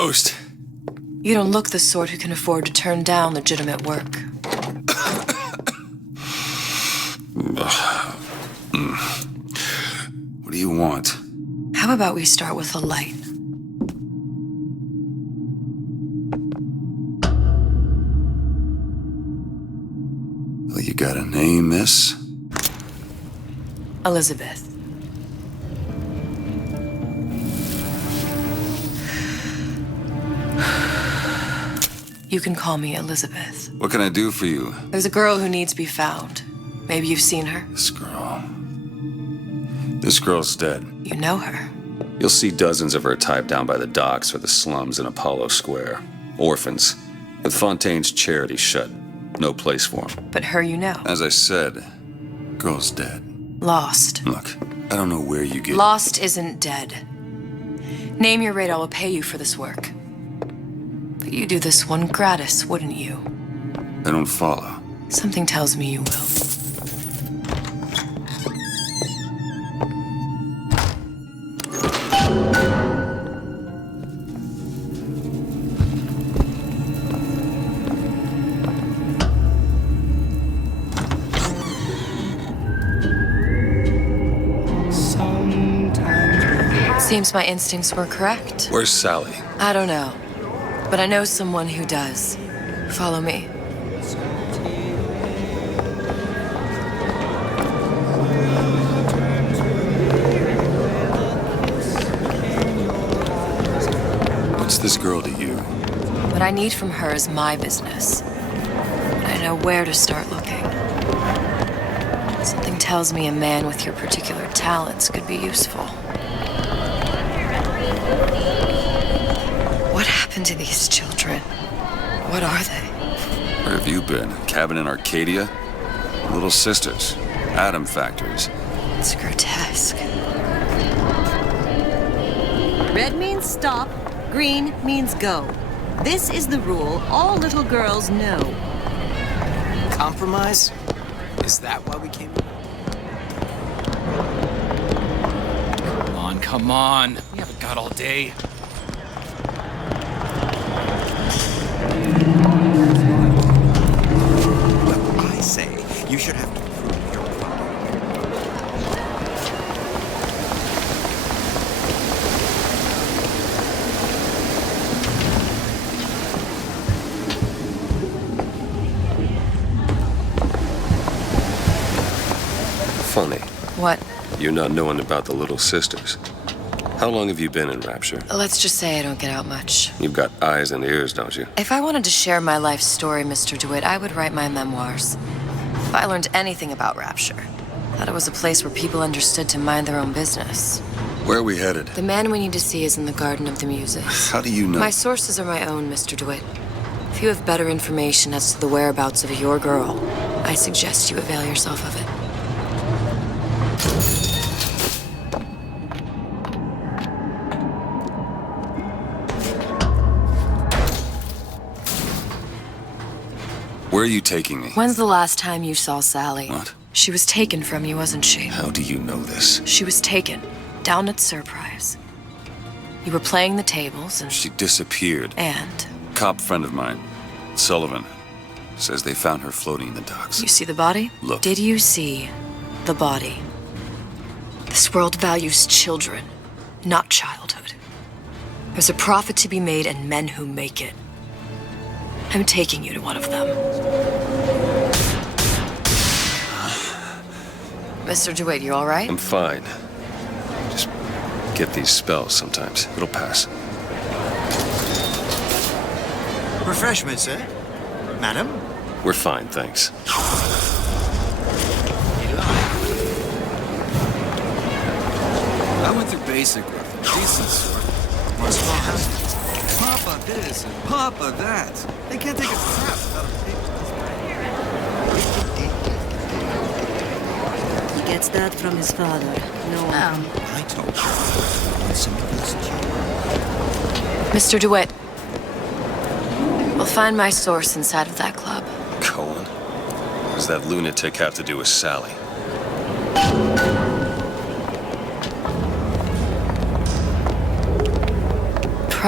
Toast. You don't look the sort who can afford to turn down legitimate work. What do you want? How about we start with a light? Well, you got a name, miss? Elizabeth. You can call me Elizabeth. What can I do for you? There's a girl who needs to be found. Maybe you've seen her. This girl's dead. You know her. You'll see dozens of her tied down by the docks or the slums in Apollo Square. Orphans, with Fontaine's charity shut. No place for them. But her you know. As I said, girl's dead. Lost. Look, I don't know where you get... Lost isn't dead. Name your rate, I will pay you for this work. But you do this one gratis, wouldn't you? I don't follow. Something tells me you will. Seems my instincts were correct. Where's Sally? I don't know, but I know someone who does. Follow me. What's this girl to you? What I need from her is my business. But I know where to start looking. Something tells me a man with your particular talents could be useful. What happened to these children? What are they? Where have you been? Cabin in Arcadia? Little sisters. Atom factories. It's grotesque. Red means stop, green means go. This is the rule all little girls know. Compromise? Is that why we came? Come on. We haven't got all day. Well, I say you should have to prove your product. Funny. What? You're not knowing about the little sisters. How long have you been in Rapture? Let's just say I don't get out much. You've got eyes and ears, don't you? If I wanted to share my life story, Mr. DeWitt, I would write my memoirs. If I learned anything about Rapture, that it was a place where people understood to mind their own business. Where are we headed? The man we need to see is in the Garden of the Muses. How do you know? My sources are my own, Mr. DeWitt. If you have better information as to the whereabouts of your girl, I suggest you avail yourself of it. Where are you taking me? When's the last time you saw Sally? What? She was taken from you, wasn't she? How do you know this? She was taken, down at Surprise. You were playing the tables and... She disappeared. And? Cop friend of mine, Sullivan, says they found her floating in the docks. You see the body? Look. Did you see the body? This world values children, not childhood. There's a profit to be made and men who make it. I'm taking you to one of them. Mr. DeWitt, you all right? I'm fine. Just get these spells sometimes. It'll pass. Refreshments, sir? Madam? We're fine, thanks. I went through basic with a decent sort. What's wrong? Papa this and Papa that. They can't take a crap without a paper. He gets that from his father. No one. I told you. Some of this Mr. DeWitt, we'll find my source inside of that club. Cohen? What does that lunatic have to do with Sally?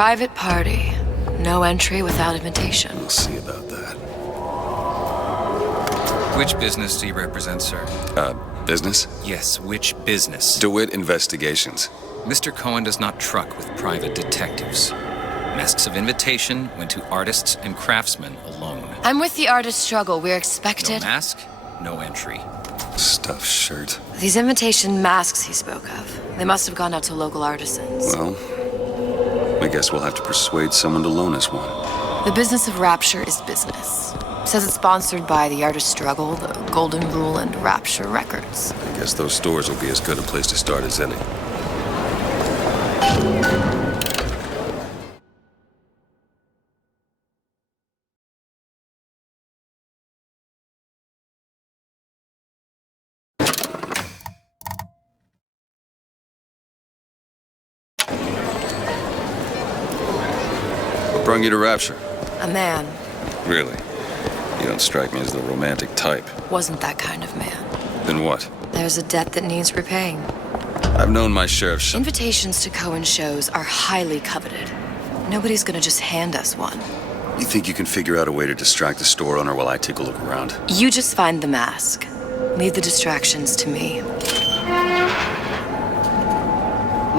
private party. No entry without invitation. We'll see about that. Which business do you represent, sir? Business? Yes, which business? DeWitt Investigations. Mr. Cohen does not truck with private detectives. Masks of invitation went to artists and craftsmen alone. I'm with the artist struggle. We're No expected. mask, no entry. Stuffed shirt. These invitation masks he spoke of. They must have gone out to local artisans. Well, I guess we'll have to persuade someone to loan us one. The business of Rapture is business. Says it's sponsored by the artist struggle, the Golden Rule, and Rapture Records. I guess those stores will be as good a place to start as any. What brought you to Rapture? A man. Really? You don't strike me as the romantic type. Wasn't that kind of man. Then what? There's a debt that needs repaying. I've known my share of Invitations to Cohen shows are highly coveted. Nobody's gonna just hand us one. You think you can figure out a way to distract the store owner while I take a look around? You just find the mask. Leave the distractions to me.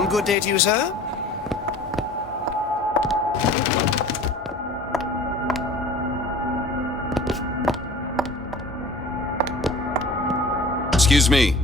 Good day to you, sir. Excuse me.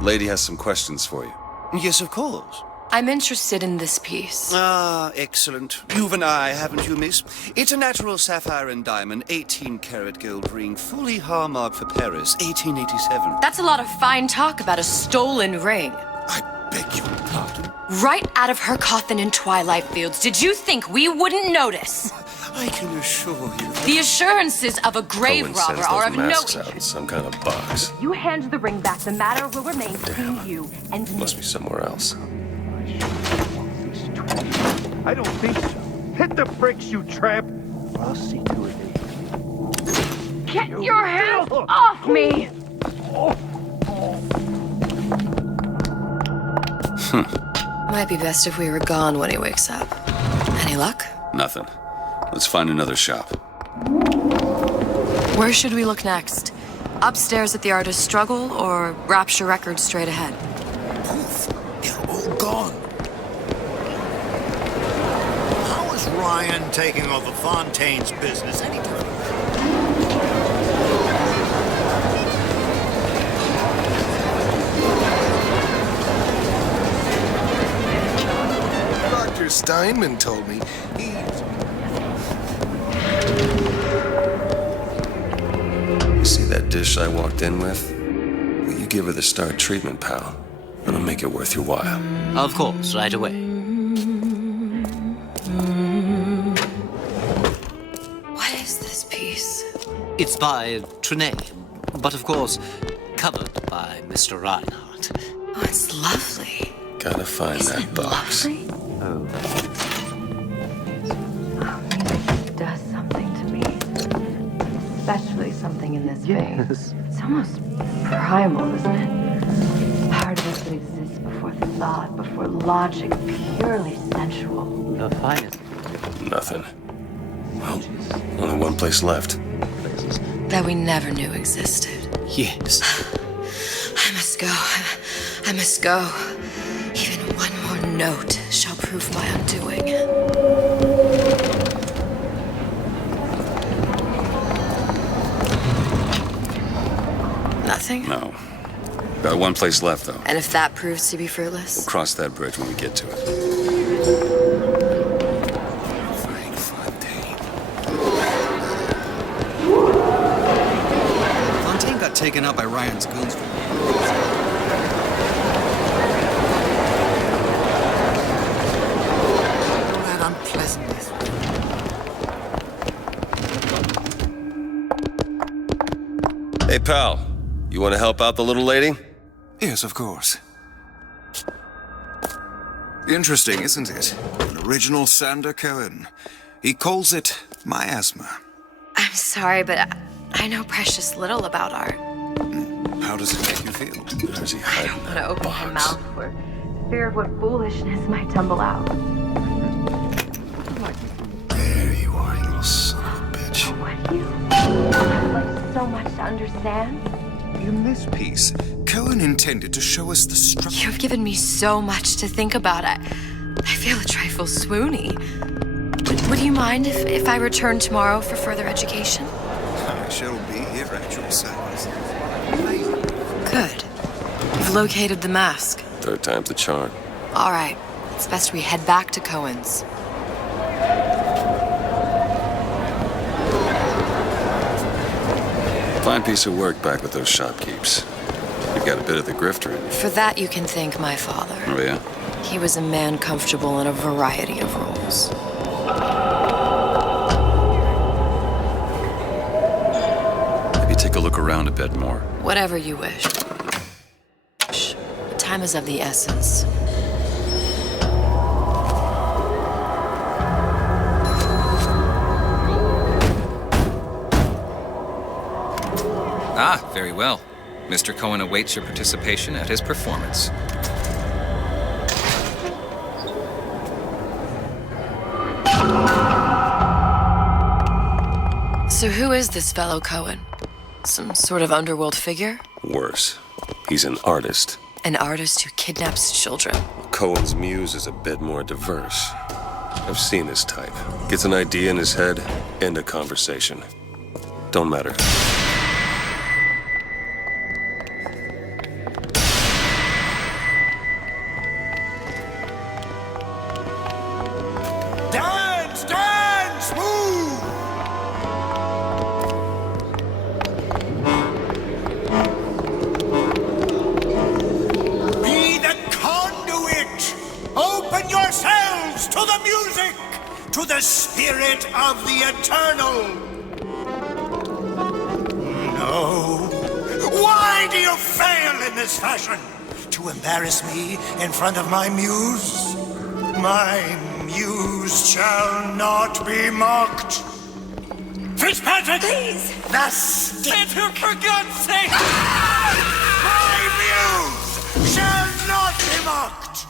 Lady has some questions for you. Yes, of course. I'm interested in this piece. Ah, excellent. You've an eye, haven't you, miss? It's a natural sapphire and diamond, 18-karat gold ring, fully hallmarked for Paris, 1887. That's a lot of fine talk about a stolen ring. I beg your pardon? Right out of her coffin in Twilight Fields. Did you think we wouldn't notice? I can assure you. The assurances of a grave Cohen robber says are those of no masks out in interest. some kind of box. You hand the ring back, the matter will remain between you and me. Must be somewhere else. I don't think so. Hit the bricks, you tramp! I'll see to it. Get your hands off me! Might be best if we were gone when he wakes up. Any luck? Nothing. Let's find another shop. Where should we look next? Upstairs at the Artist Struggle or Rapture Records straight ahead? Poof, they're all gone. How is Ryan taking over Fontaine's business anyway? Dr. Steinman told me You see that dish I walked in with? Will you give her the star treatment, pal? It'll make it worth your while. Of course, right away. What is this piece? It's by Trenet, but of course, covered by Mr. Reinhardt. Oh, it's lovely. Gotta find Isn't that it box. lovely? It does something to me. Especially something in this face. It's almost primal, isn't it? Part of us that exists before thought, before logic, purely sensual. The finest. Nothing. Well, only one place left. That we never knew existed. Yes. I must go. I must go. Even one more note shall prove my undoing. Nothing? No. Got one place left, though. And if that proves to be fruitless? We'll cross that bridge when we get to it. Frank Fontaine. Fontaine got taken out by Ryan's goons. All that unpleasantness. Hey, pal. You want to help out the little lady? Yes, of course. Interesting, isn't it? An original Sander Cohen. He calls it miasma. I'm sorry, but I know precious little about art. How does it make you feel? Where's he I hiding don't want to that open my box? mouth for fear of what foolishness might tumble out. so much to understand. In this piece, Cohen intended to show us the structure. You've given me so much to think about. I feel a trifle swoony. Would you mind if I return tomorrow for further education? I shall be here at your service. Good. You've located the mask. Third time's the charm. All right. It's best we head back to Cohen's. Fine piece of work back with those shopkeeps. You've got a bit of the grifter in you. For that, you can thank my father. Oh, yeah? He was a man comfortable in a variety of roles. Maybe take a look around a bit more. Whatever you wish. Time is of the essence. Ah, very well. Mr. Cohen awaits your participation at his performance. So who is this fellow Cohen? Some sort of underworld figure? Worse. He's an artist. An artist who kidnaps children. Cohen's muse is a bit more diverse. I've seen this type. Gets an idea in his head, end a conversation. Don't matter. Dance, dance, move! Be the conduit! Open yourselves to the music, to the spirit of the eternal! No. Why do you fail in this fashion? To embarrass me in front of my muse? My muse shall not be mocked. Fitzpatrick! Please! The stick! For God's sake! My muse shall not be mocked!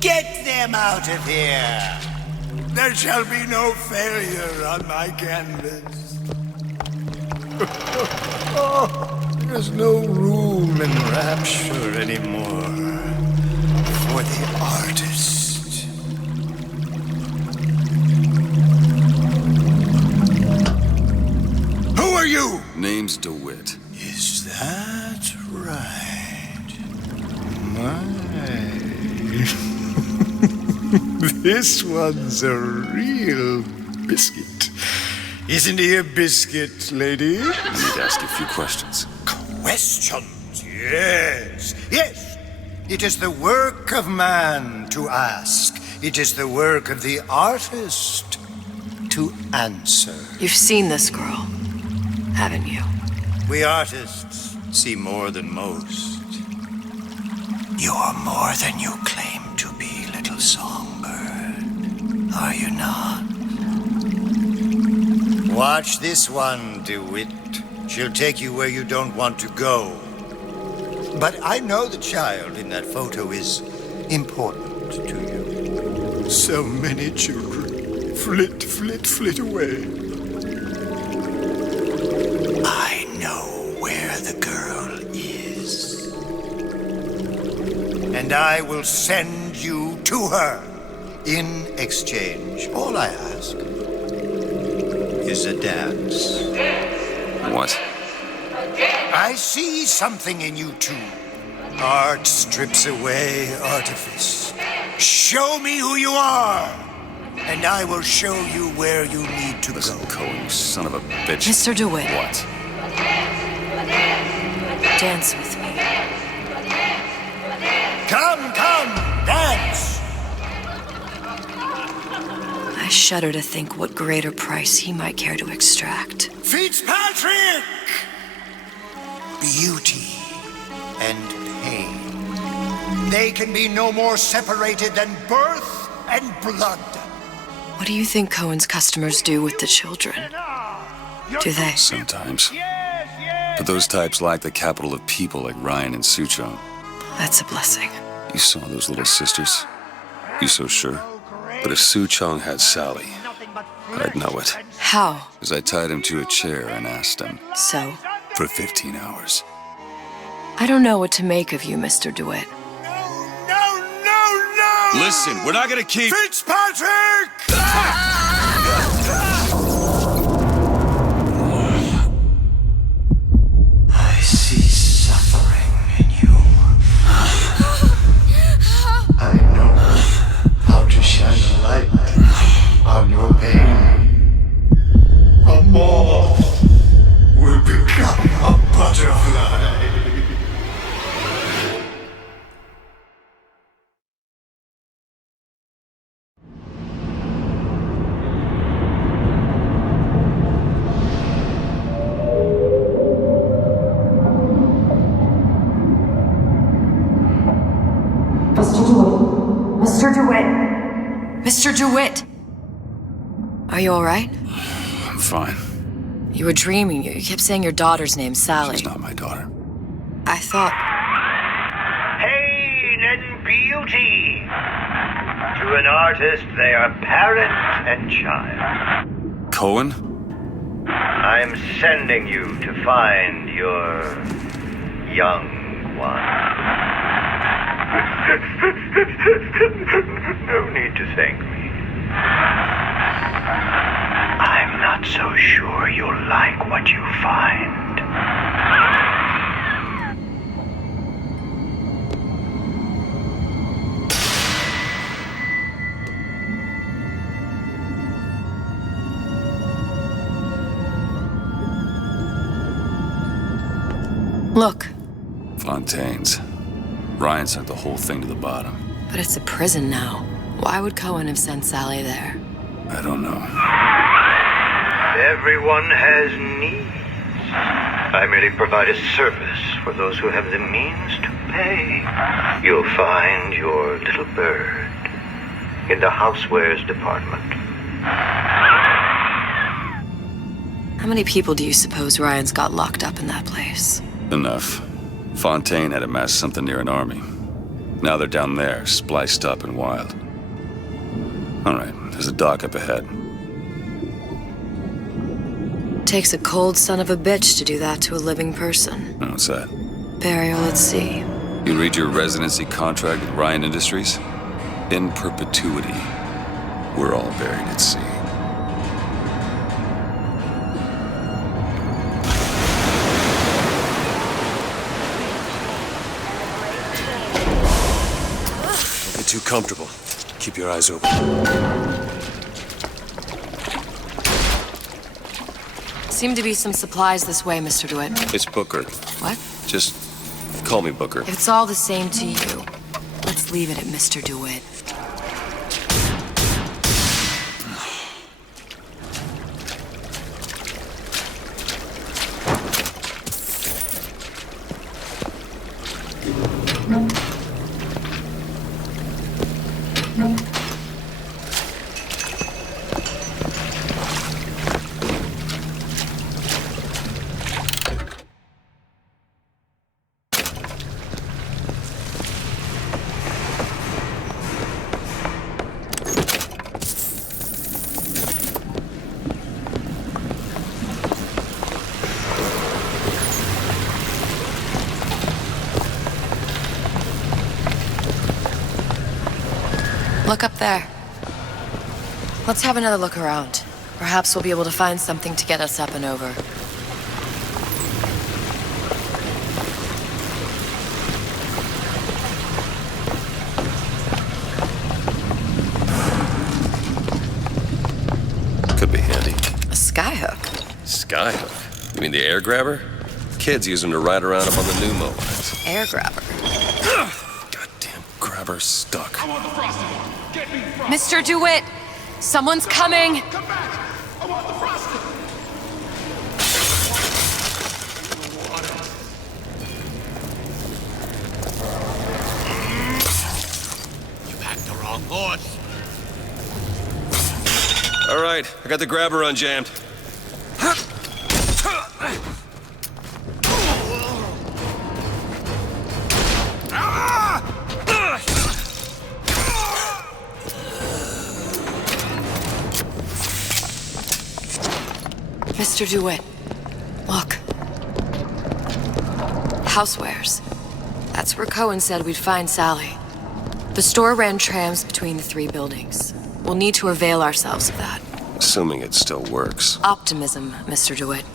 Get them out of here! There shall be no failure on my canvas. There's no room in rapture anymore for the artist. Who are you? Name's DeWitt. Is that right? My. This one's a real biscuit. Isn't he a biscuit, lady? I need to ask you a few questions. Questions? Yes. Yes. It is the work of man to ask. It is the work of the artist to answer. You've seen this girl, haven't you? We artists see more than most. You're more than you claim to be, little songbird. Are you not? Watch this one, DeWitt. She'll take you where you don't want to go. But I know the child in that photo is important to you. So many children flit, flit, flit away. I know where the girl is. And I will send you to her. In exchange, all I ask is a dance. What? I see something in you two. Art strips away artifice. Show me who you are, and I will show you where you need to Listen, go. Cohen, you son of a bitch. Mr. DeWitt. What? Dance with me. Come, dance! I shudder to think what greater price he might care to extract. Fitzpatrick! Beauty and pain. They can be no more separated than birth and blood. What do you think Cohen's customers do with the children? Do they? Sometimes. But those types lack the capital of people like Ryan and Suchong. That's a blessing. You saw those little sisters? You so sure? But if Suchong had Sally, I'd know it. How? As I tied him to a chair and asked him. So? For 15 hours. I don't know what to make of you, Mr. DeWitt. No! Listen, we're not gonna keep... Fitzpatrick! I see suffering in you. I know how to shine a light on your pain. A moth will become a butterfly. Mr. DeWitt! Mr. DeWitt! Are you alright? I'm fine. You were dreaming. You kept saying your daughter's name, Sally. She's not my daughter. I thought... Pain and beauty. To an artist, they are parent and child. Cohen? I'm sending you to find your young one. No need to thank me. I'm not so sure you'll like what you find. Look. Fontaine's. Ryan sent the whole thing to the bottom. But it's a prison now. Why would Cohen have sent Sally there? I don't know. Everyone has needs. I merely provide a service for those who have the means to pay. You'll find your little bird in the housewares department. How many people do you suppose Ryan's got locked up in that place? Enough. Fontaine had amassed something near an army. Now they're down there, spliced up and wild. All right, there's a dock up ahead. Takes a cold son of a bitch to do that to a living person. What's that? Burial at sea. You read your residency contract with Ryan Industries? In perpetuity, we're all buried at sea. Don't get too comfortable. Keep your eyes open. Seem to be some supplies this way, Mr. DeWitt. It's Booker. What? Just call me Booker. If it's all the same to you, let's leave it at Mr. DeWitt. Look up there. Let's have another look around. Perhaps we'll be able to find something to get us up and over. Could be handy. A skyhook? Skyhook? You mean the air grabber? Kids use them to ride around up on the new mobiles. Air grabber. Goddamn grabber stuck. I want the frosty. Get me frosty. Mr. DeWitt! Someone's coming! Come back! I want the frosty. You packed the wrong horse. All right, I got the grabber unjammed. Mr. DeWitt, look. Housewares. That's where Cohen said we'd find Sally. The store ran trams between the three buildings. We'll need to avail ourselves of that. Assuming it still works. Optimism, Mr. DeWitt.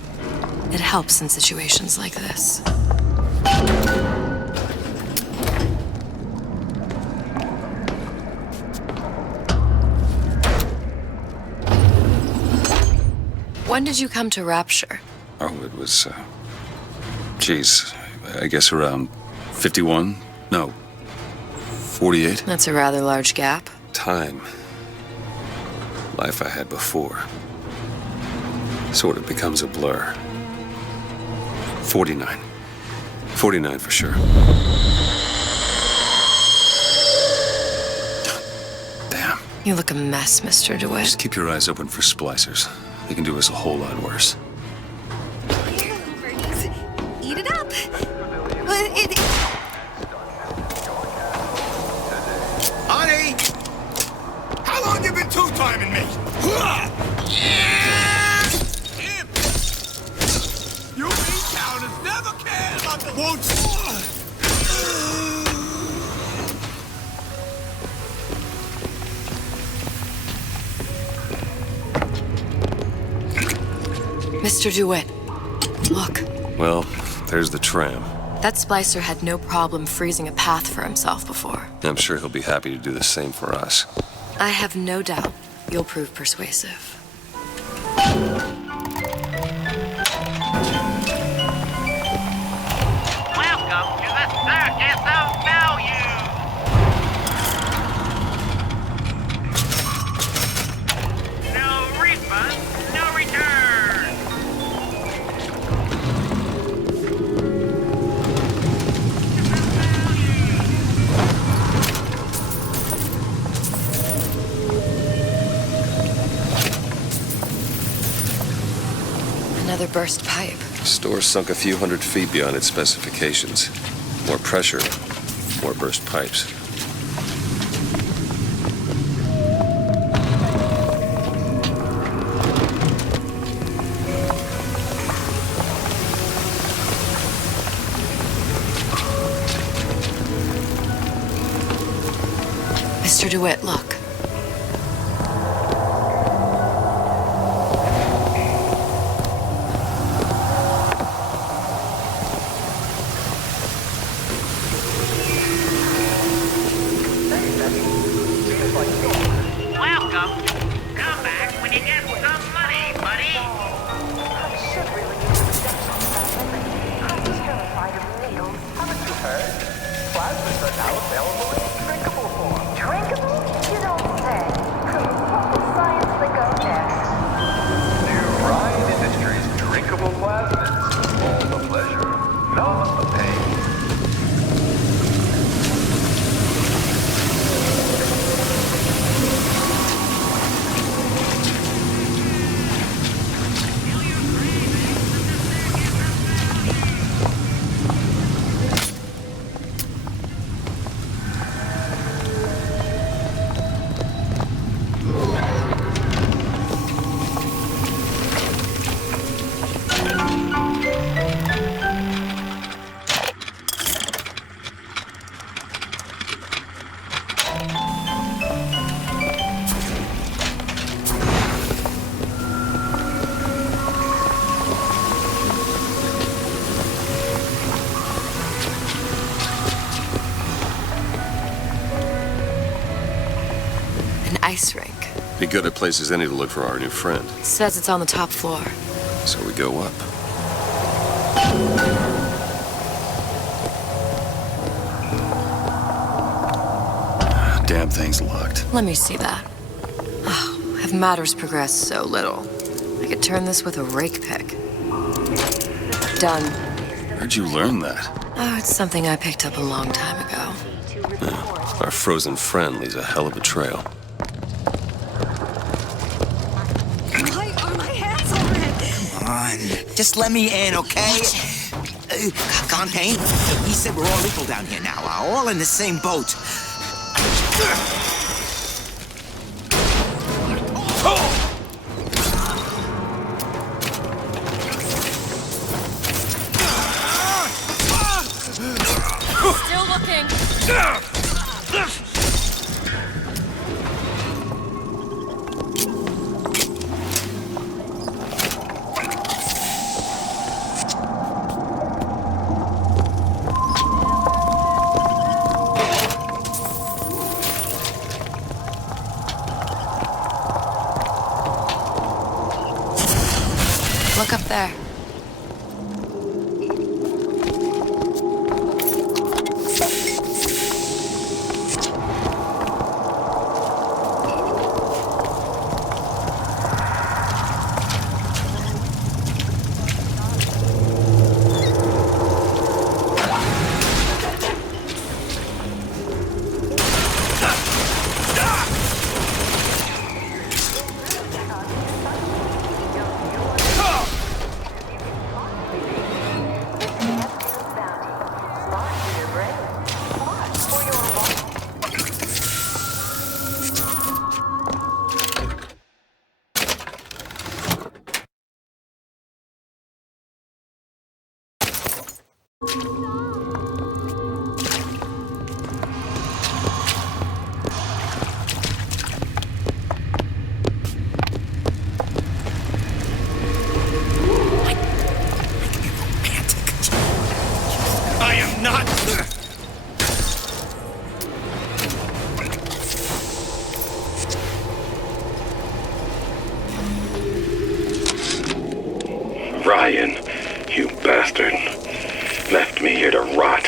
It helps in situations like this. When did you come to Rapture? Oh, it was, geez, I guess around 51? No, 48? That's a rather large gap. Time. Life I had before. Sort of becomes a blur. 49. 49 for sure. Damn. You look a mess, Mr. DeWitt. Just keep your eyes open for splicers. They can do us a whole lot worse. Eat it up. Honey! How long you been two-timing me? You mean-counters never cared about the won't. Mr. DeWitt, look. Well, there's the tram. That splicer had no problem freezing a path for himself before. I'm sure he'll be happy to do the same for us. I have no doubt you'll prove persuasive. Welcome to the Circus of Value! No refund, no return! Another burst pipe. The store sunk a few hundred feet beyond its specifications. More pressure, more burst pipes. Mr. DeWitt, look. Welcome! Come back when you get some money, buddy! Plasmas are now available in drinkable form. Drinkable? You don't say. What will science think of next? New Ryan Industries drinkable plasmids. All the pleasure, none of the pain. Ice rink. Be good at places any to look for our new friend. Says it's on the top floor. So we go up. Damn thing's locked. Let me see that. Oh, have matters progressed so little? I could turn this with a rake pick. Done. Where'd you learn that? Oh, it's something I picked up a long time ago. Our frozen friend leaves a hell of a trail. Why are my hands so red? Come on. Just let me in, okay? Fontaine, he said we're all equal down here now. All in the same boat. Look up there. I am not. Ryan, you bastard. Left me here to rot.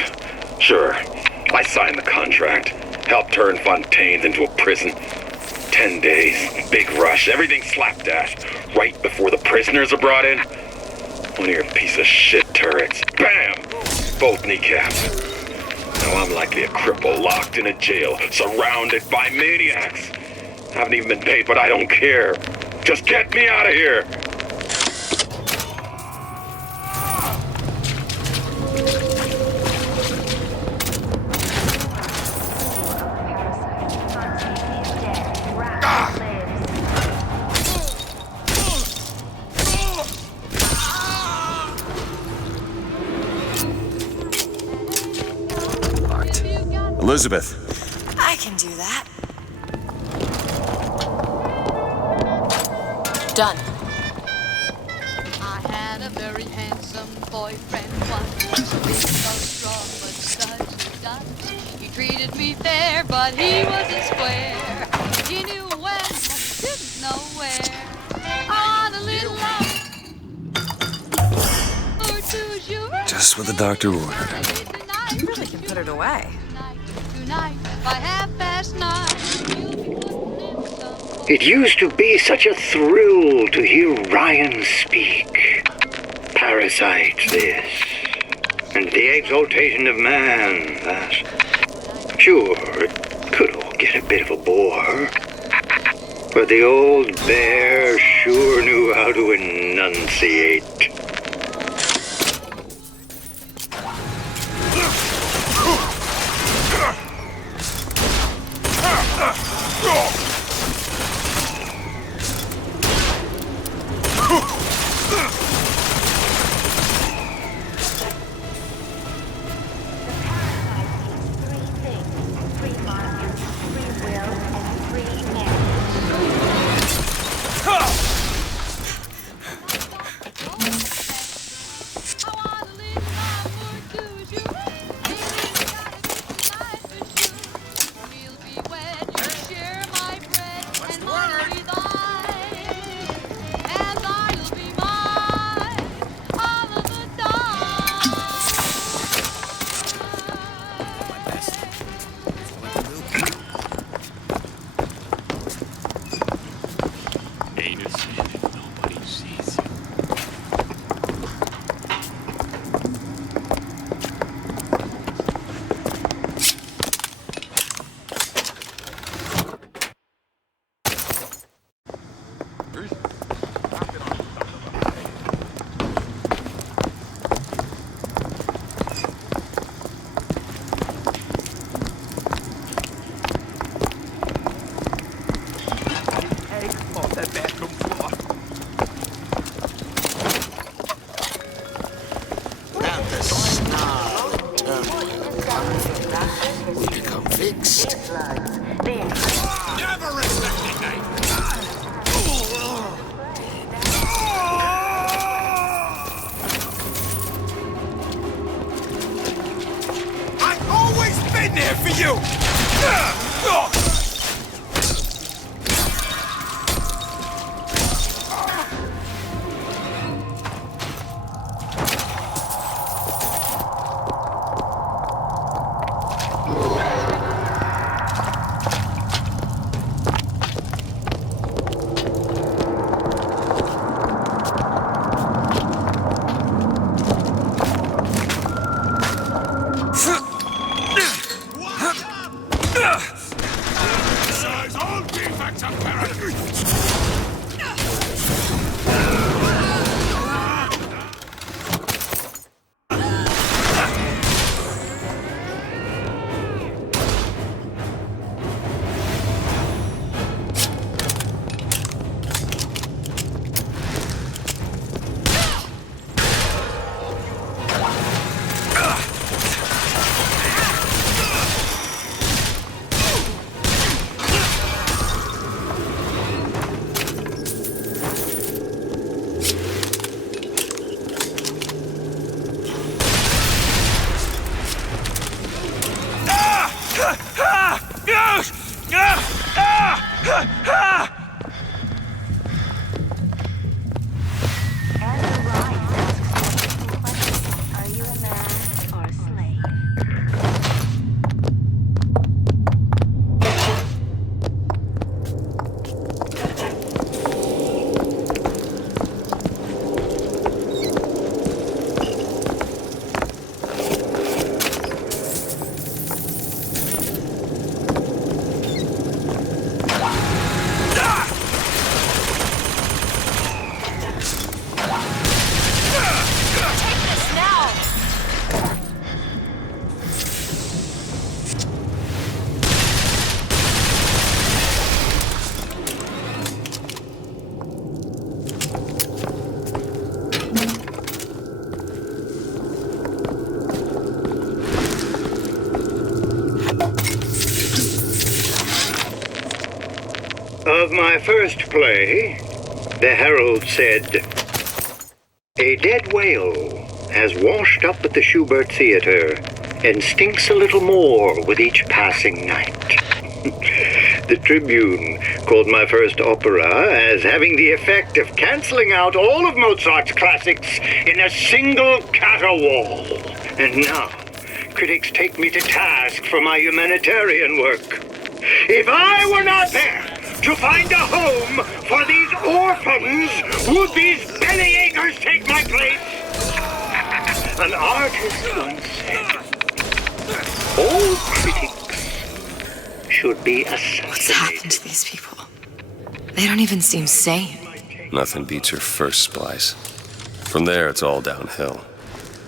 Sure, I signed the contract. Helped turn Fontaine's into a prison. 10 days, big rush, everything slapdash. Right before the prisoners are brought in. One of your piece of shit turrets. Bam! Both kneecaps. Now I'm likely a cripple locked in a jail, surrounded by maniacs. Haven't even been paid, but I don't care. Just get me out of here! Elizabeth. I can do that. Done. I had a very handsome boyfriend once. Big, so strong, but such a dunce. He treated me fair, but he was a square. He knew when, but he didn't know where. I want a little love. Or two, sure. Just what the doctor ordered. You really can put it away. Tonight, by 9:30. It used to be such a thrill to hear Ryan speak. Parasite, this. And the exaltation of man, that. Sure, it could all get a bit of a bore. But the old bear sure knew how to enunciate. Never respected knife. my first play, the herald said, "A dead whale has washed up at the Schubert Theater and stinks a little more with each passing night." The Tribune called my first opera as having the effect of canceling out all of Mozart's classics in a single caterwaul. And now, critics take me to task for my humanitarian work. If I were not there to find a home for these orphans, would these bellyachers take my place? An artist once said, all critics should be assassinated. What's happened to these people? They don't even seem sane. Nothing beats your first splice. From there, it's all downhill.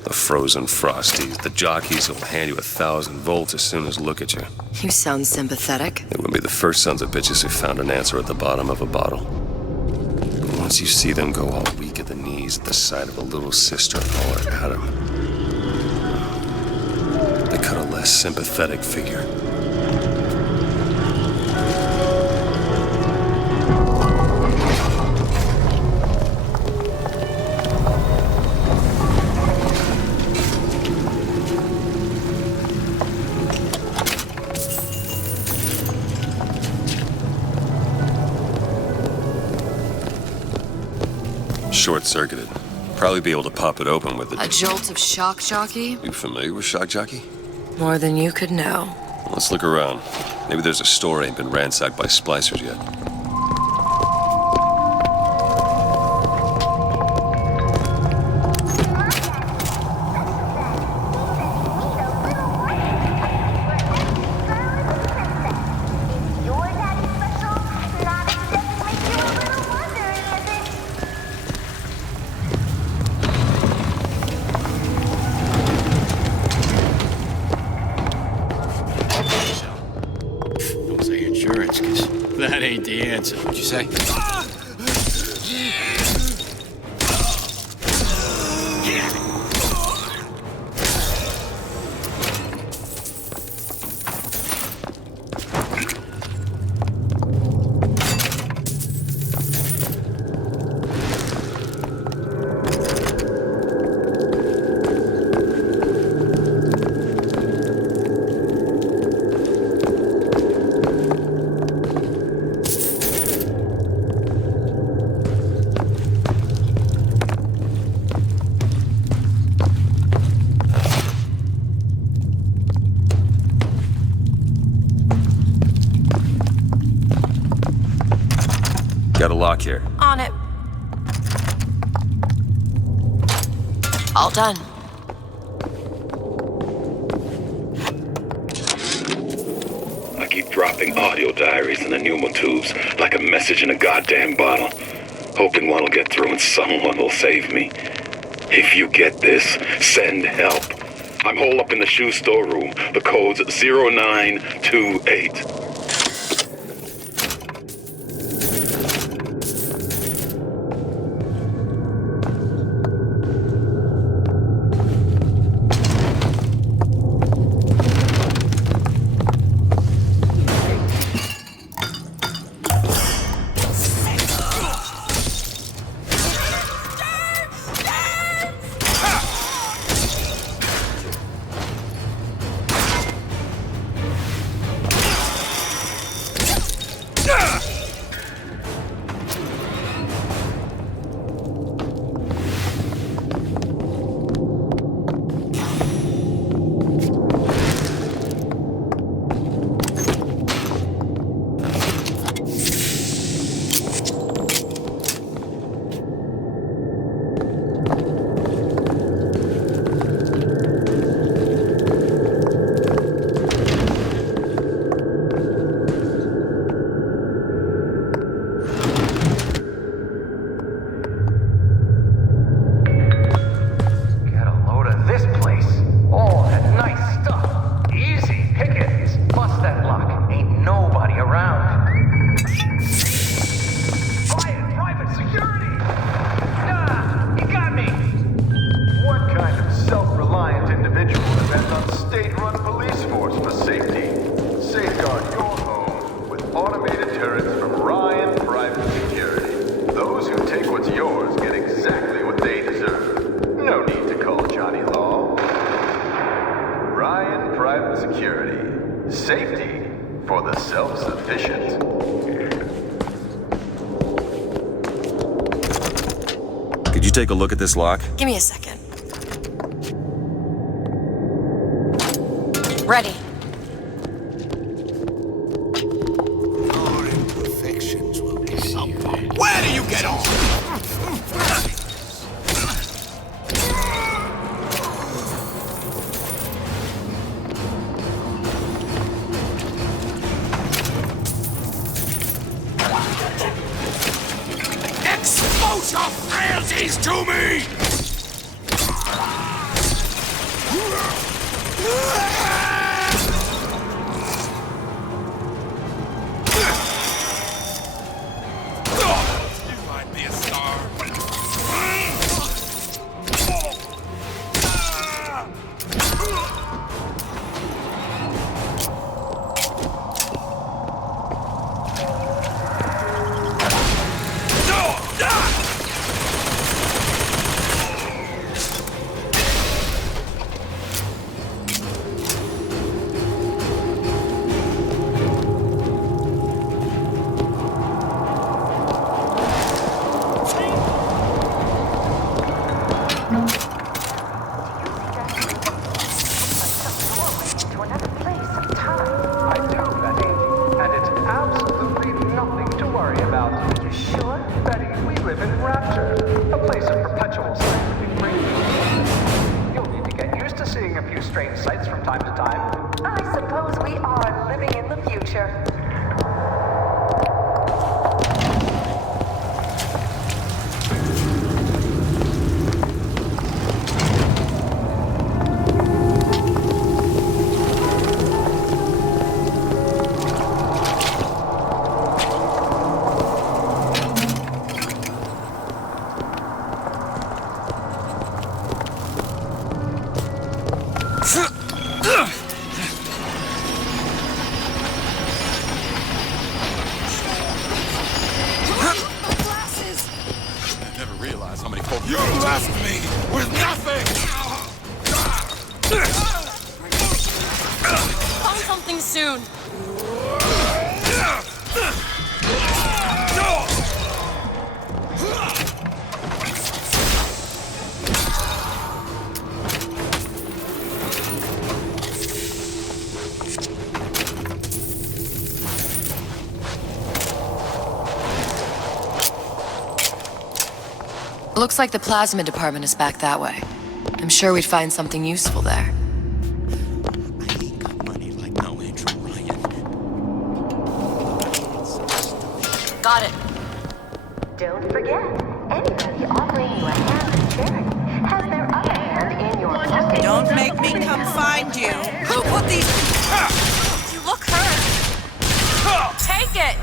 The frozen frosties, the jockeys who'll hand you 1,000 volts as soon as look at you. You sound sympathetic. They wouldn't be the first sons of bitches who found an answer at the bottom of a bottle. But once you see them go all weak at the knees at the sight of a little sister and all her Adam, they cut a less sympathetic figure. Short-circuited. Probably be able to pop it open with A jolt of shock jockey? You familiar with shock jockey? More than you could know. Let's look around. Maybe there's a store ain't been ransacked by splicers yet. Don't say insurance, because that ain't the answer. What'd you say? Got a lock here. On it. All done. I keep dropping audio diaries in the pneumotubes like a message in a goddamn bottle, hoping one will get through and someone will save me. If you get this, send help. I'm holed up in the shoe storeroom. The code's 0928. Safety for the self-sufficient. Could you take a look at this lock? Give me a second. Ready. Your imperfections will get you. Where do you get off? Expose your frailties to me! You might be a star. You left me with nothing! Find something soon. Looks like the plasma department is back that way. I'm sure we'd find something useful there. Got it. Don't forget, anybody offering you a hand in charity has their other hand in your pocket. Don't make me come find you. Who put these? You look hurt. Take it.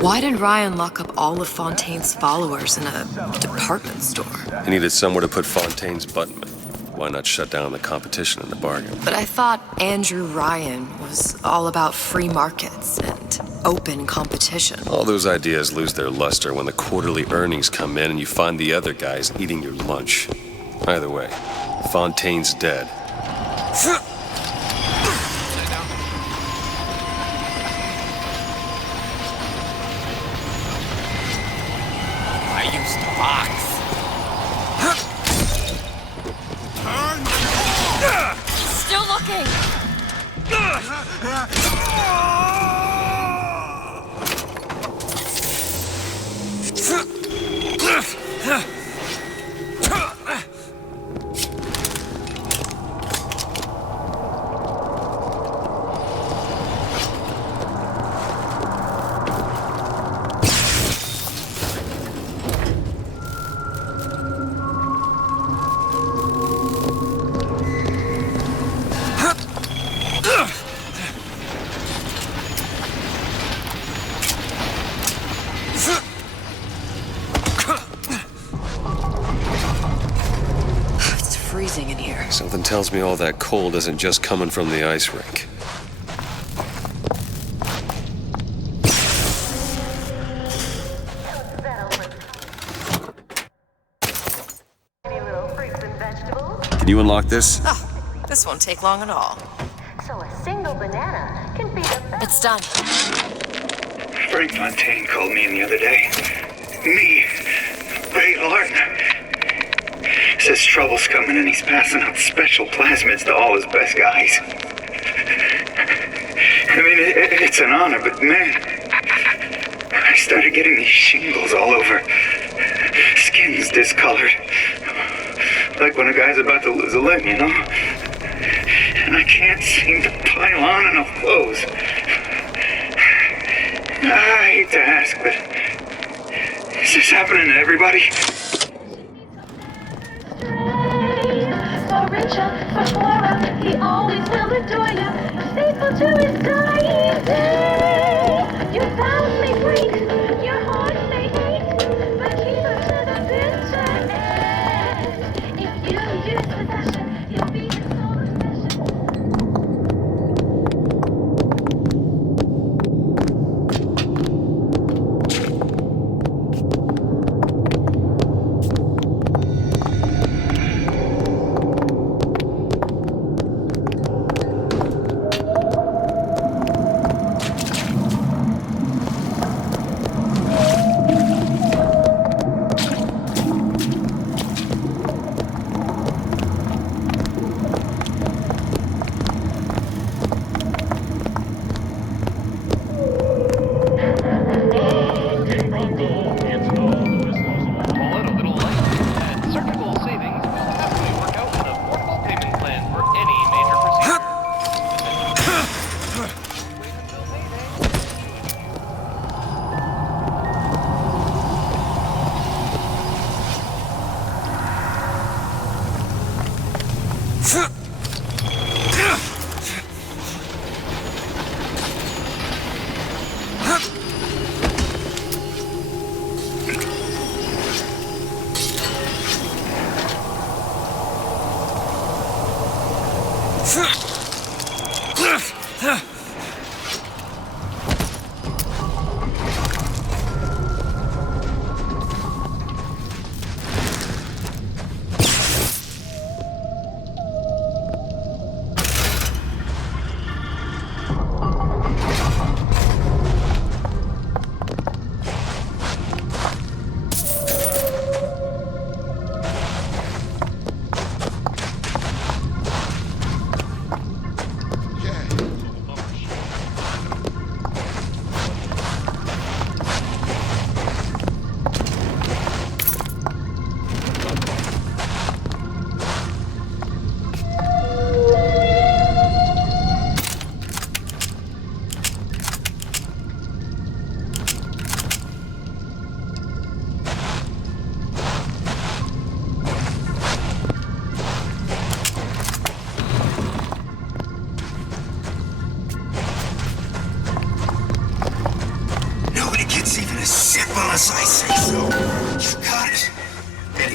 Why did Ryan lock up all of Fontaine's followers in a department store? He needed somewhere to put Fontaine's button. why not shut down the competition in the bargain? But I thought Andrew Ryan was all about free markets and open competition. All those ideas lose their luster when the quarterly earnings come in and you find the other guys eating your lunch. Either way, Fontaine's dead. I used to box. Still looking! It's freezing in here. Something tells me all that cold isn't just coming from the ice rink. Can you unlock this? Oh, this won't take long at all. So a single banana can feed a... It's done. Frank Fontaine called me in the other day. Me, Ray Larton. Says trouble's coming and he's passing out special plasmids to all his best guys. I mean, it's an honor, but man, I started getting these shingles all over. Skin's discolored. Like when a guy's about to lose a limb, you know? And I can't seem to pile on enough clothes. I hate to ask, but is this happening to everybody? For richer, for poorer, he always will adore you. Faithful to his dying day. Your vows may break, your heart may hate, but keep her to the bitter end. If you use possession, you'll be his sole obsession.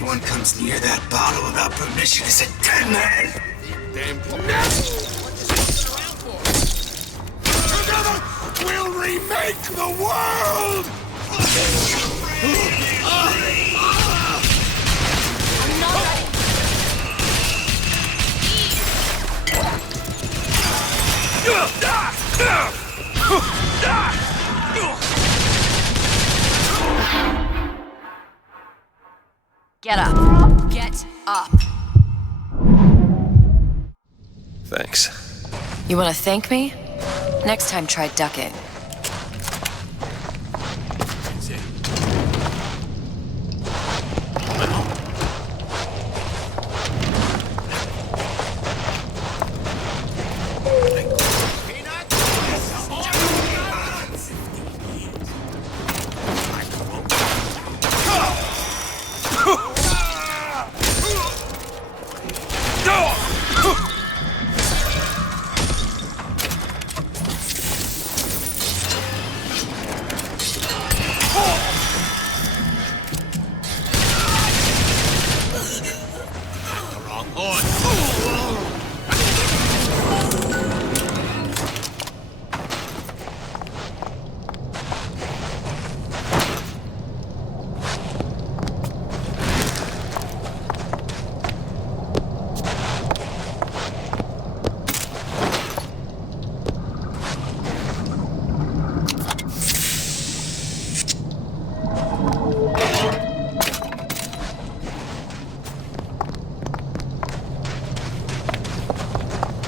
Anyone comes near that bottle without permission is a dead man. Damn Together, we'll remake the world! Get up. Get up. Thanks. You want to thank me? Next time, try ducking.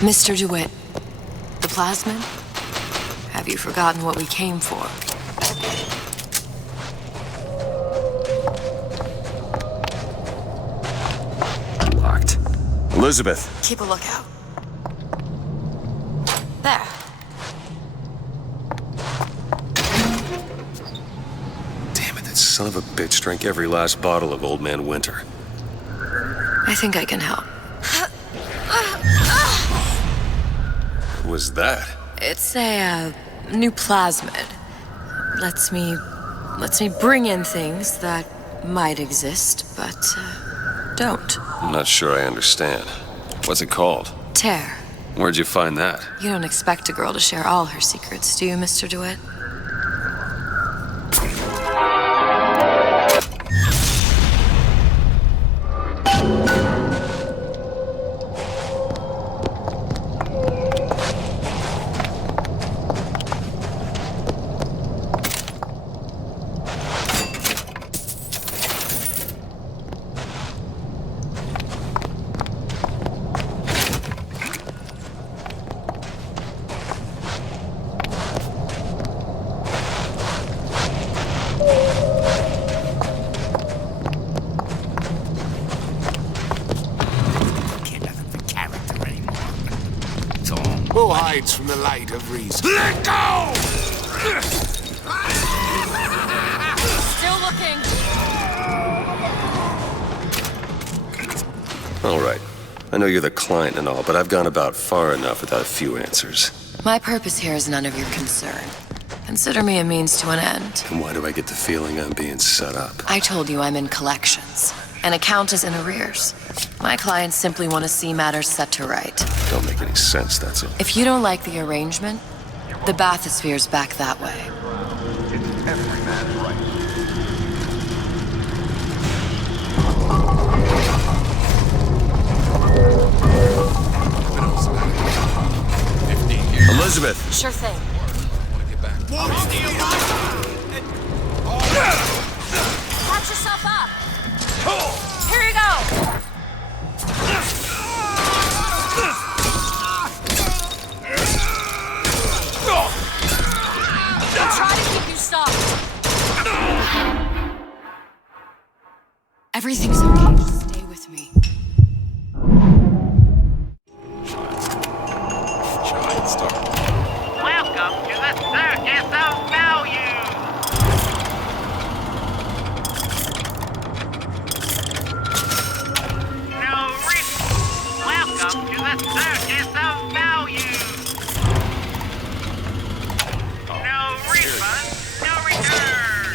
Mr. DeWitt, the plasmid? Have you forgotten what we came for? Locked. Elizabeth! Keep a lookout. There. Damn it, that son of a bitch drank every last bottle of Old Man Winter. I think I can help. What was that? It's a new plasmid. Lets me bring in things that might exist, but don't. I'm not sure I understand. What's it called? Tear. Where'd you find that? You don't expect a girl to share all her secrets, do you, Mr. DeWitt? Who hides from the light of reason? Let go! Still looking. All right. I know you're the client and all, but I've gone about far enough without a few answers. My purpose here is none of your concern. Consider me a means to an end. And why do I get the feeling I'm being set up? I told you I'm in collections. An account is in arrears. My clients simply want to see matters set to right. Don't make any sense, that's all. If you don't like the arrangement, the bathysphere's back that way. It's every man's right. Elizabeth! Sure thing. Watch yourself up! Here you go! I'll try to keep you stopped. Everything's okay. Just stay with me. Welcome to the circus of value. No risk. Welcome to the circus of value. No refund, no return.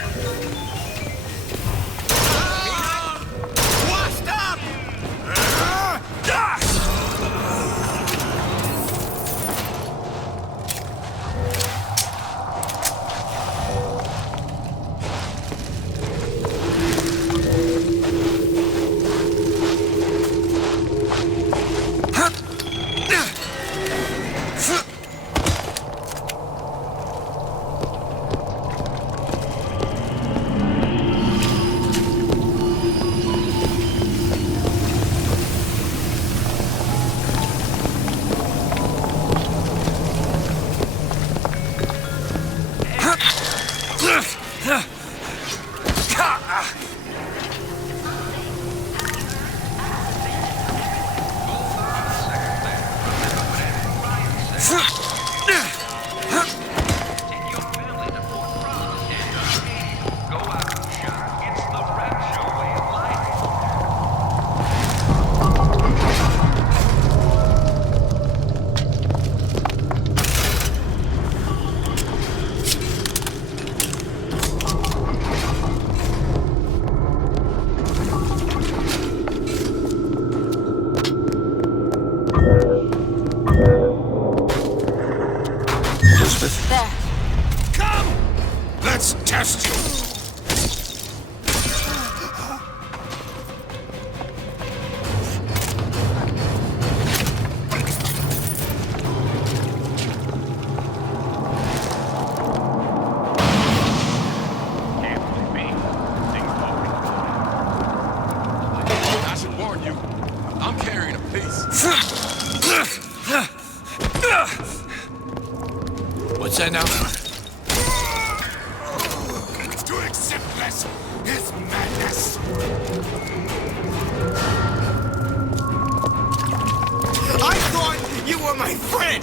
What's that now? To accept less is madness. I thought you were my friend!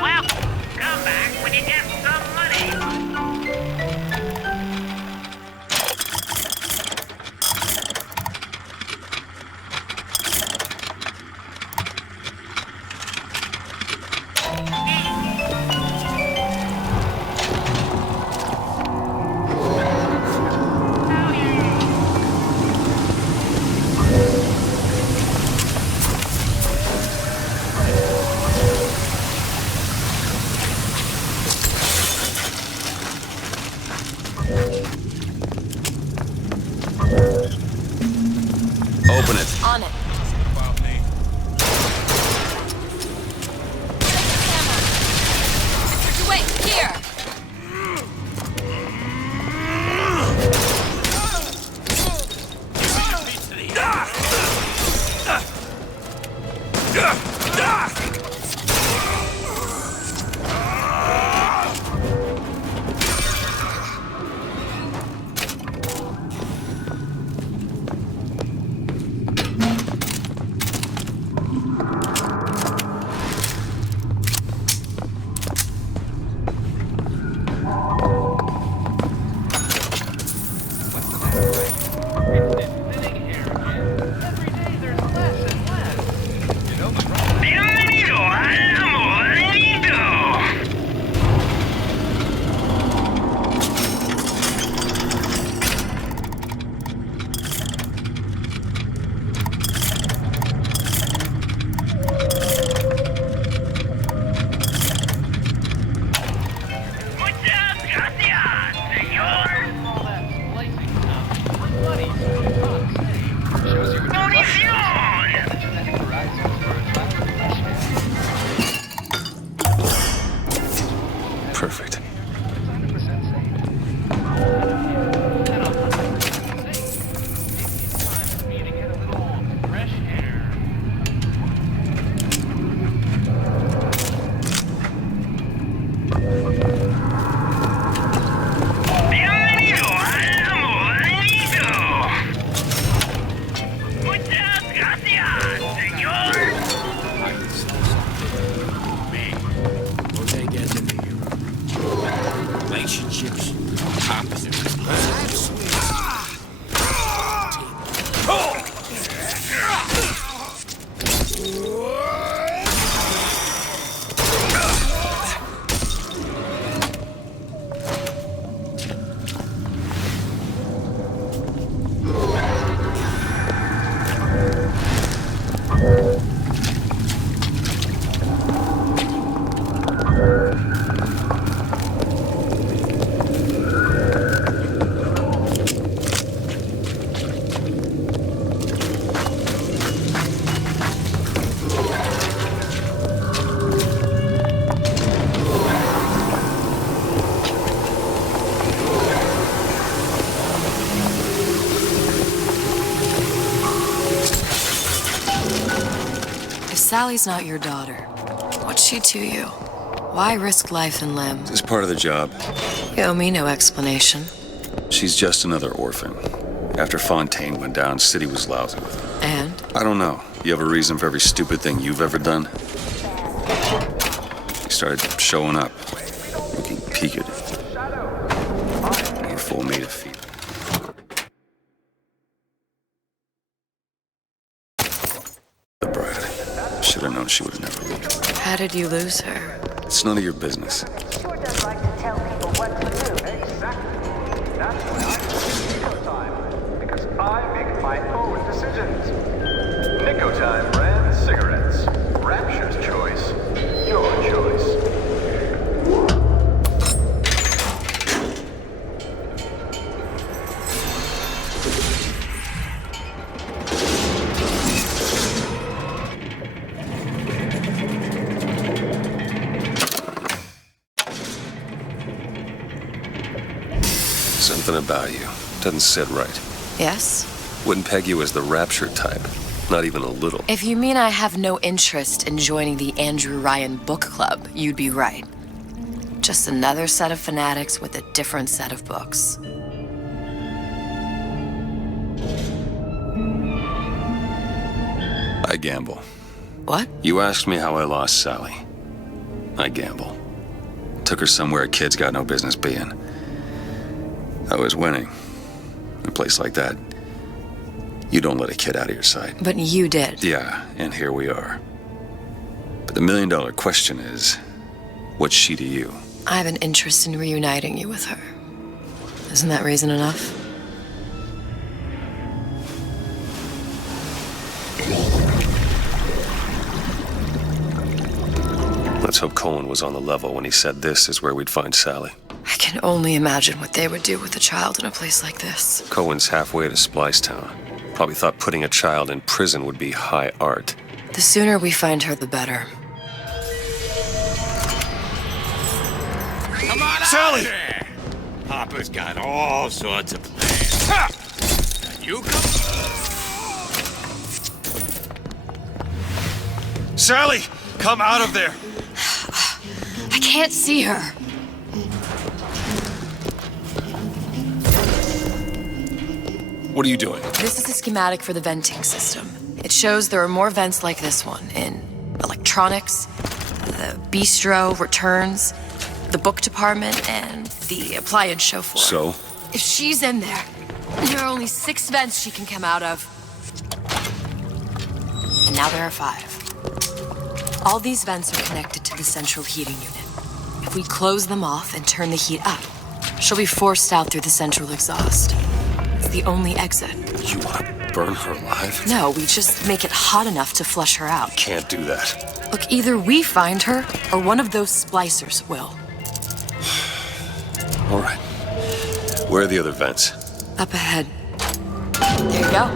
Well, come back when you get some money. Open it. On it. Wait, here! Bienvenido al amorito. Muchas gracias, señor. Perfect. Bienvenido al amorito. Muchas gracias, señor. What they get to be? Relationships, opposite. If Sally's not your daughter, what's she to you? Why risk life and limb? It's part of the job. You owe me no explanation. She's just another orphan. After Fontaine went down, City was lousy with her. And? I don't know. You have a reason for every stupid thing you've ever done? He started showing up, looking peaked. More full me to feed. The brat. Should have known she would have never left. How did you lose her? It's none of your business. Sure does like to tell people what to do. Exactly. That's why I choose Nico Time. Because I make my own decisions. Nico Time brand cigarettes. Rapture's choice. Your choice. Something about you doesn't sit right. Yes? Wouldn't peg you as the rapture type. Not even a little. If you mean I have no interest in joining the Andrew Ryan book club, you'd be right. Just another set of fanatics with a different set of books. I gamble. What? You asked me how I lost Sally. I gamble. Took her somewhere kids got no business being. I was winning. In a place like that, you don't let a kid out of your sight. But you did. Yeah, and here we are. But the million-dollar question is, what's she to you? I have an interest in reuniting you with her. Isn't that reason enough? Let's hope Cohen was on the level when he said this is where we'd find Sally. I can only imagine what they would do with a child in a place like this. Cohen's halfway to Splicetown. Probably thought putting a child in prison would be high art. The sooner we find her, the better. Come on Sally! Papa's got all sorts of plans. Ha! You come. Sally, come out of there. I can't see her. What are you doing? This is a schematic for the venting system. It shows there are more vents like this one in electronics, the bistro, returns, the book department, and the appliance show floor. So? If she's in there, there are only 6 vents she can come out of. And now there are 5. All these vents are connected to the central heating unit. If we close them off and turn the heat up, she'll be forced out through the central exhaust. It's the only exit. You want to burn her alive? No, we just make it hot enough to flush her out. Can't do that. Look, either we find her, or one of those splicers will. All right. Where are the other vents? Up ahead. There you go.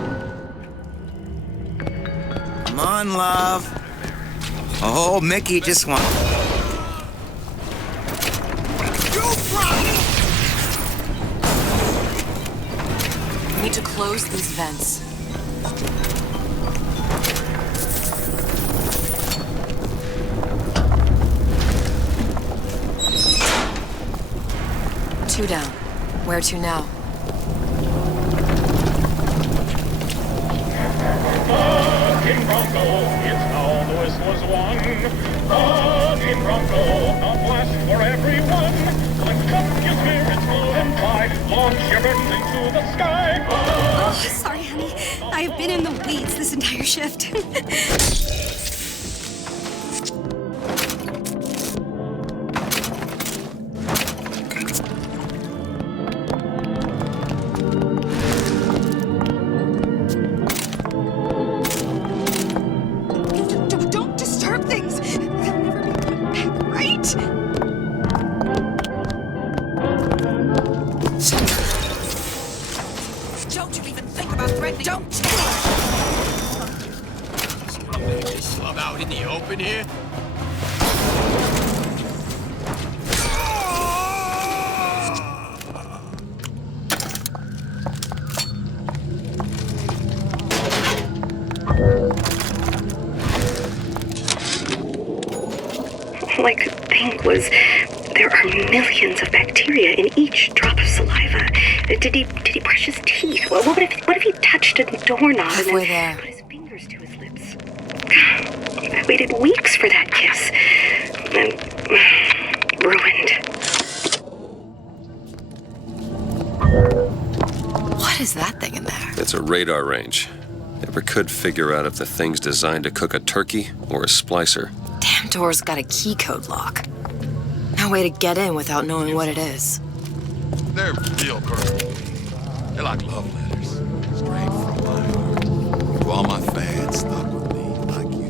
Come on, love. Oh, Mickey just won. We need to close these vents. Two down. Where to now? Fucking Bronco, it's how the Whistler's won. Fucking Bronco, a blast for everyone. Lift up your spirits, flow and fly. Launch your burdens into the sky. Oh, sorry, honey. I've been in the weeds this entire shift. Don't disturb things. They'll never be put back, right? Don't you even think about threatening. Don't. Somebody just slub out in the open here. All I could think was there are millions of bacteria in each drop of saliva. Did he brush his teeth? What if he touched a doorknob and Halfway then there. put his fingers to his lips? I waited weeks for that kiss. And ruined. What is that thing in there? It's a radar range. Never could figure out if the thing's designed to cook a turkey or a splicer. Damn door's got a key code lock. No way to get in without knowing what it is. They're real personal. They're like love letters, straight from my heart. To all my fans stuck with me like you.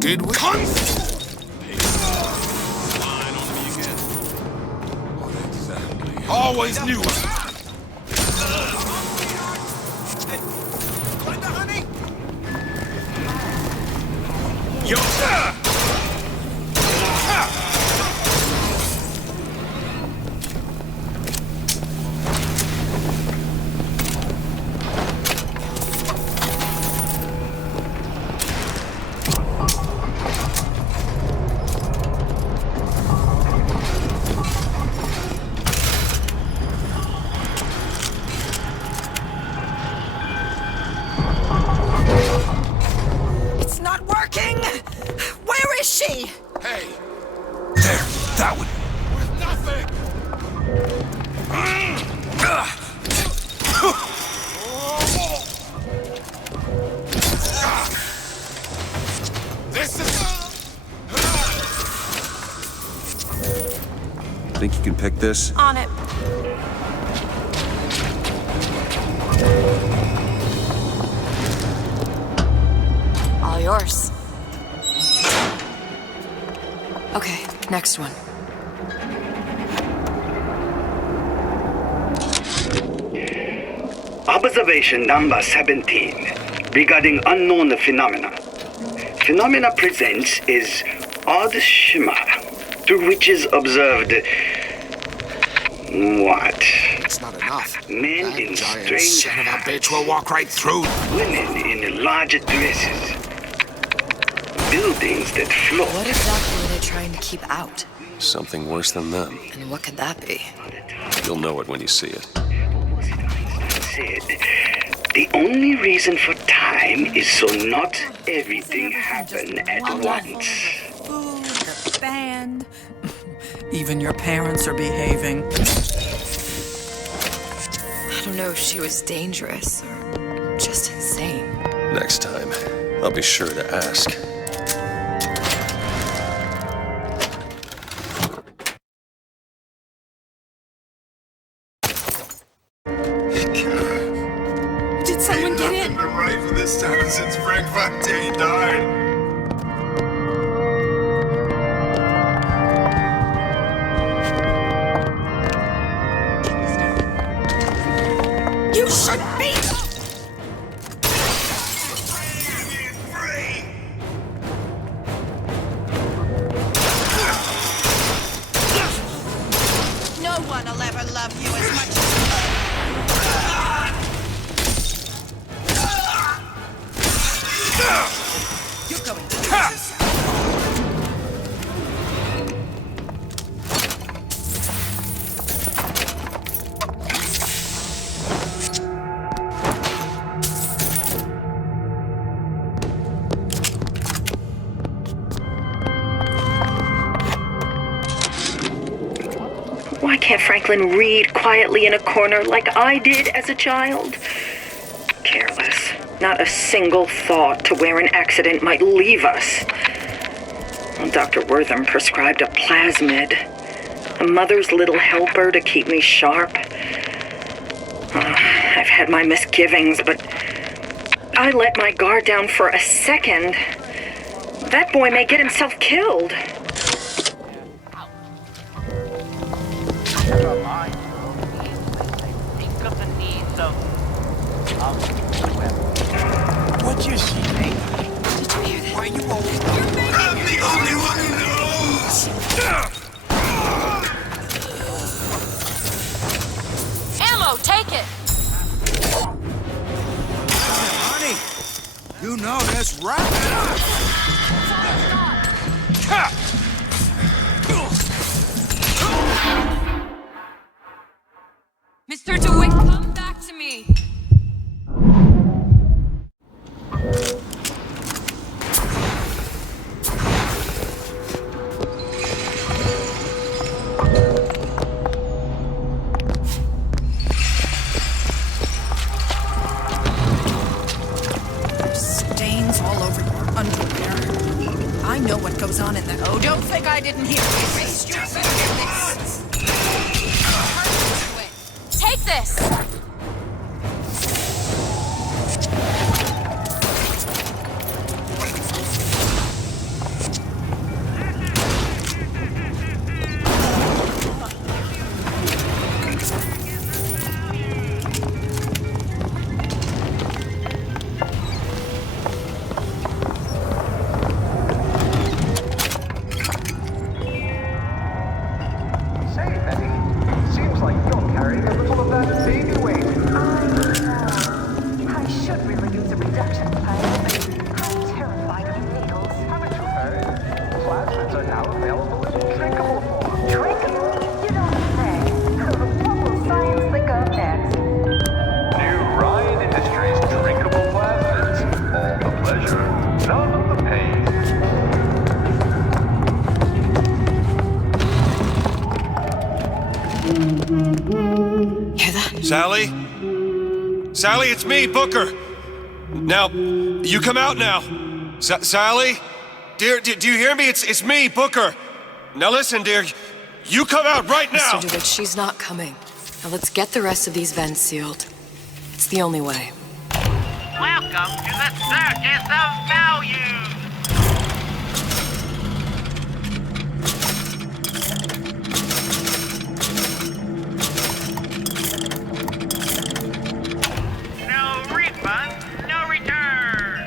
Did we? Lying on me again. What exactly? Always knew it. Yo! It's not working! Where is she? Hey! There! That one! With nothing! This is... Think you can pick this? On it. All yours. Okay, next one. Observation number 17 regarding unknown phenomena. Phenomena presents is odd shimmer through which is observed what? It's not enough. Men That in giant strange son of a bitch will walk right through. women in large dresses, buildings that float. What exactly are they trying to keep out? Something worse than them. And what could that be? You'll know it when you see it. Said, the only reason for time is so not everything happen at once. Food, the band. Even your parents are behaving. I don't know if she was dangerous or just insane. Next time, I'll be sure to ask. Did someone get in? Been right for this town since Frank Fontaine died. You shouldn't be! No one will ever love you as much as you're going to lose yourself. Why can't Franklin read quietly in a corner like I did as a child? Careless. Not a single thought to where an accident might leave us. Well, Dr. Wortham prescribed a plasmid, a mother's little helper to keep me sharp. I've had my misgivings, but I let my guard down for a second. That boy may get himself killed. Never mind, think of the needs of What you see, mate? Did you hear that? Why you always I'm the only one who knows! Ammo, take it! Honey, you know that's right. Mr. DeWitt, come back to me! Hear that? Sally? Sally, it's me, Booker. Now, you come out now. Sally? Dear, do you hear me? It's me, Booker. Now listen, dear. You come out right now! Mr. DeWitt, she's not coming. Now let's get the rest of these vents sealed. It's the only way. Welcome to the Circus of Value! No refund, no return!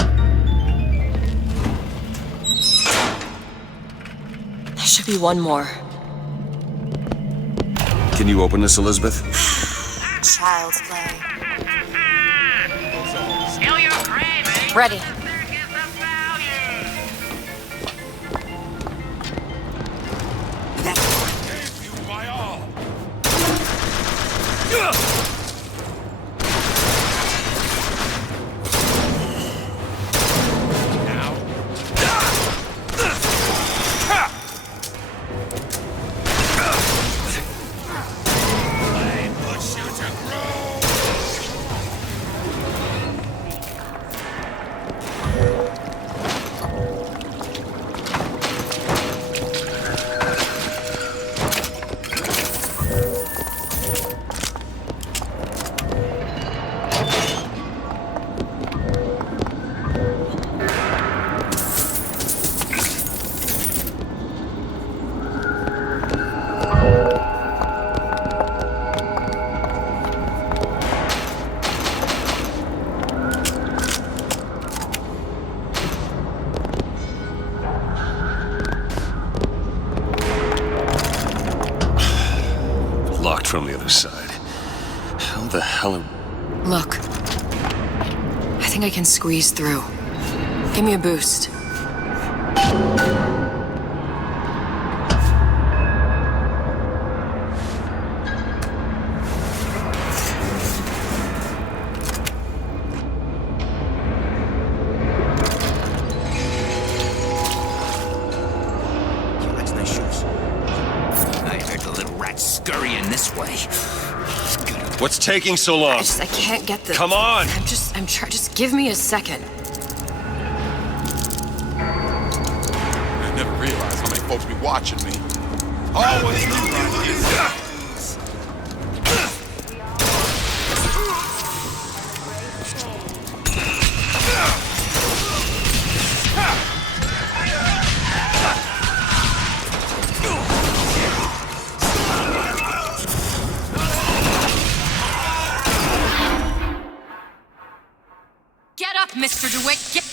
There should be one more. Can you open this, Elizabeth? Child's play. Still your craving! Ready. Circus of Value! Gave you my all. Locked from the other side. How the hell are... Look. I think I can squeeze through. Give me a boost. That's nice shoes. I heard the little rat scurrying this way. What's taking so long? I can't get the... Come on! I'm trying. Just give me a second. I never realized how many folks be watching me. Always be right here. Get up, Mr. DeWitt. Get...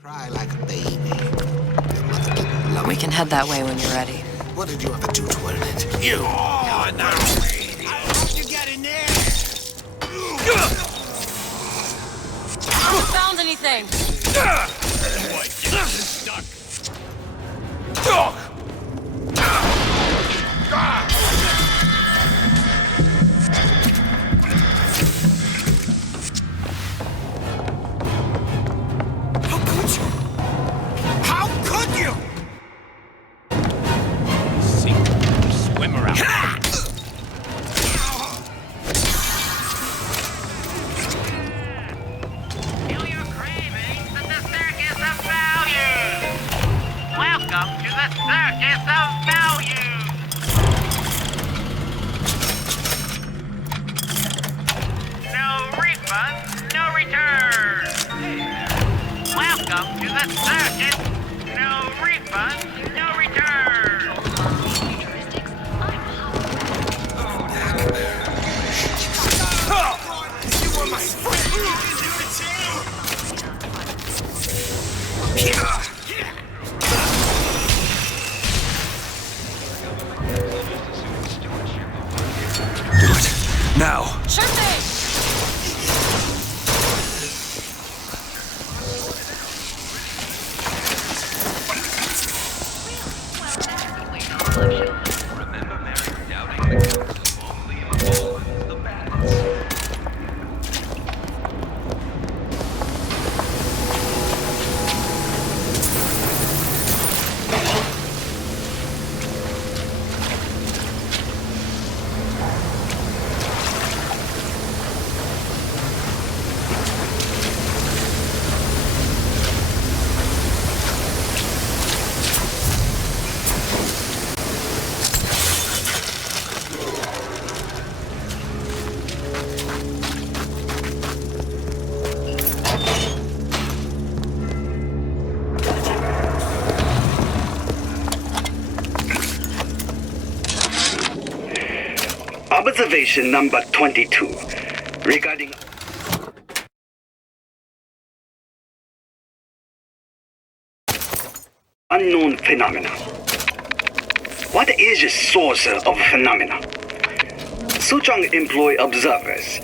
Cry like a baby. We can head that way when you're ready. What did you ever do to earn it? You! Oh, no! I hope you get in there! I haven't found anything! Boy, get stuck. How could you? Sink, swim around. Feel your cravings at the Circus of Value! Welcome to the Circus of Value! No refund, no return! Welcome to the circus! No refund, no return! You were my friend! Do it. Now! Sure thing! Observation number 22 regarding unknown phenomena. What is the source of phenomena? Suchong employ observers.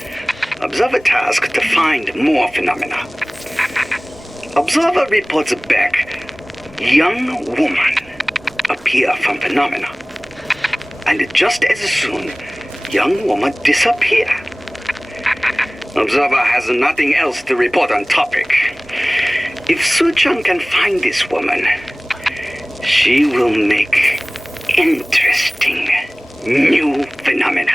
Observer task to find more phenomena. Observer reports back. Young woman appear from phenomena. And just as soon, young woman disappear. Observer has nothing else to report on topic. If Suchong can find this woman, she will make interesting new phenomena.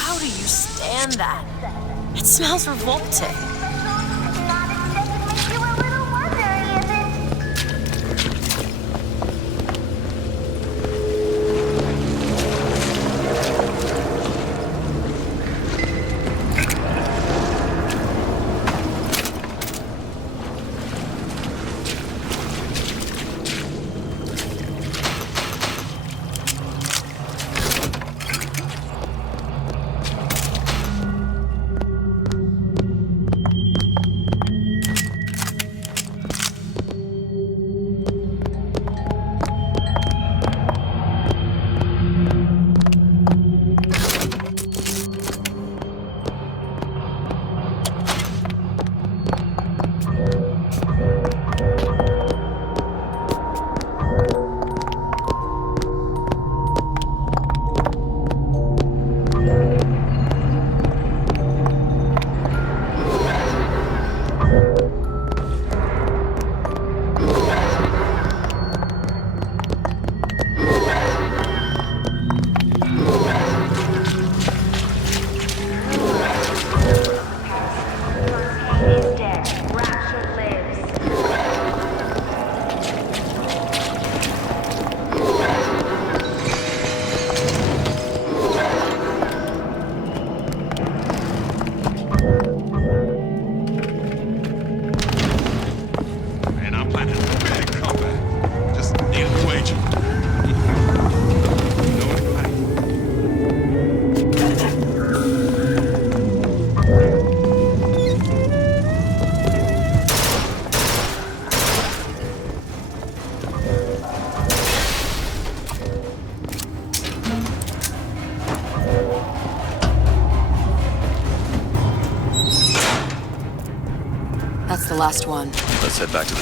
How do you stand that? It smells revolting. That's the last one. Let's head back to the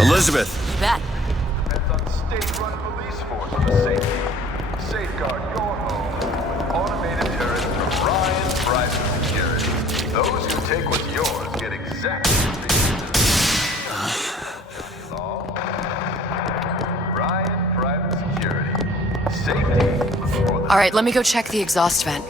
Elizabeth! You bet. Depends on state-run police force for safety. Safeguard your home with automated turrets from Ryan Private Security. Those who take what's yours get exactly what they deserve. Ryan Private Security. Safety for the... All right, let me go check the exhaust vent.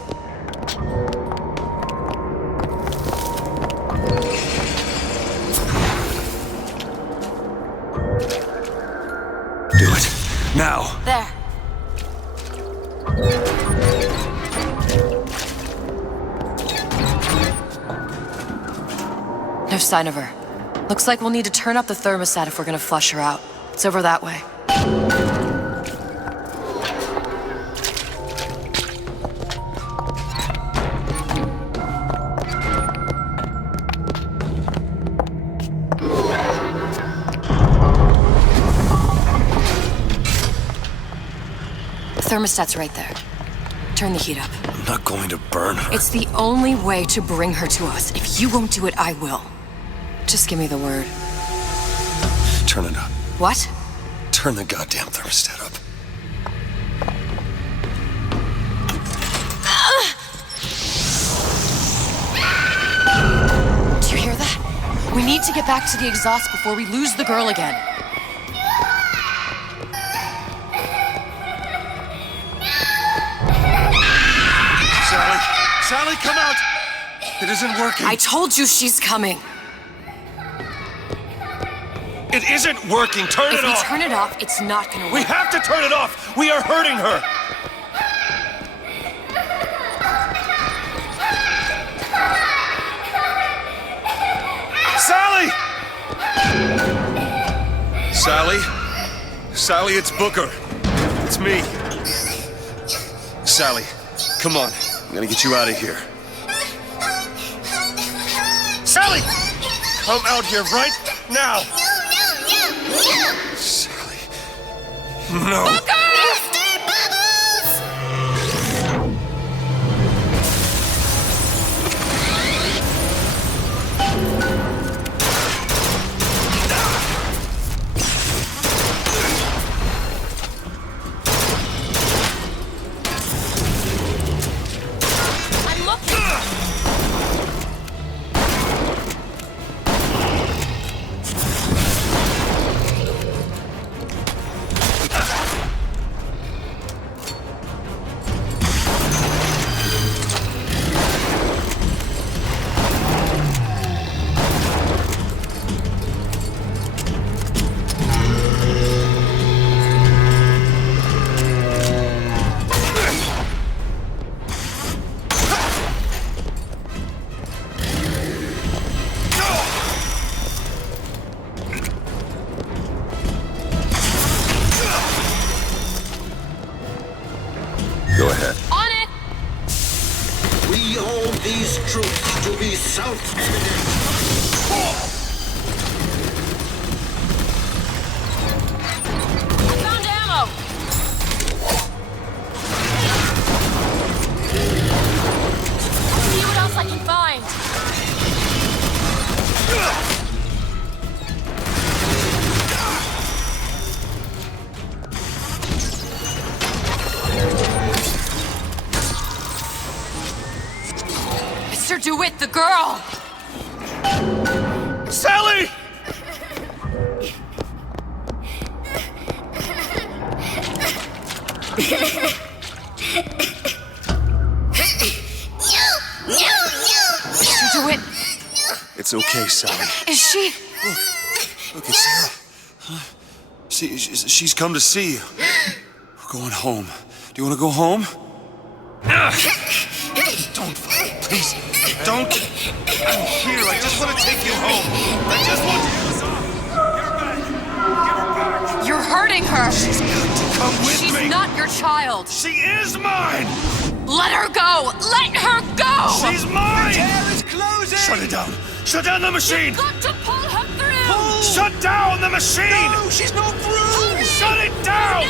Do it. Now! There. No sign of her. Looks like we'll need to turn up the thermostat if we're gonna flush her out. It's over that way. thermostat's right there. Turn the heat up. I'm not going to burn her. It's the only way to bring her to us. If you won't do it, I will. Just give me the word. Turn it up. What? Turn the goddamn thermostat up. Do you hear that? We need to get back to the exhaust before we lose the girl again. Sally, come out! It isn't working. I told you she's coming. It isn't working. Turn it off. If we turn it off, it's not gonna work. We have to turn it off. We are hurting her. Sally! Sally, it's Booker. It's me. Sally, come on. I'm gonna get you out of here. Sally! Come out here right now! Sally. No. Booker! Go ahead. On it! We hold these truths to be self-evident. Found ammo! I'll see what else I can find. Mr. DeWitt, the girl! Sally! Mr. DeWitt! It's okay, Sally. Is she? Look, it's Sarah. She's come to see you. We're going home. Do you want to go home? Don't, please, don't. I'm here. I just want to take you home. I just want to. You're hurting her. She's got to come with She's me. She's not your child. She is mine. Let her go. Let her go. She's mine. The tear is closing. Shut it down. Shut down the machine. You've got to pull her through. Pull. Shut down the machine. No, she's not through. Shut it down.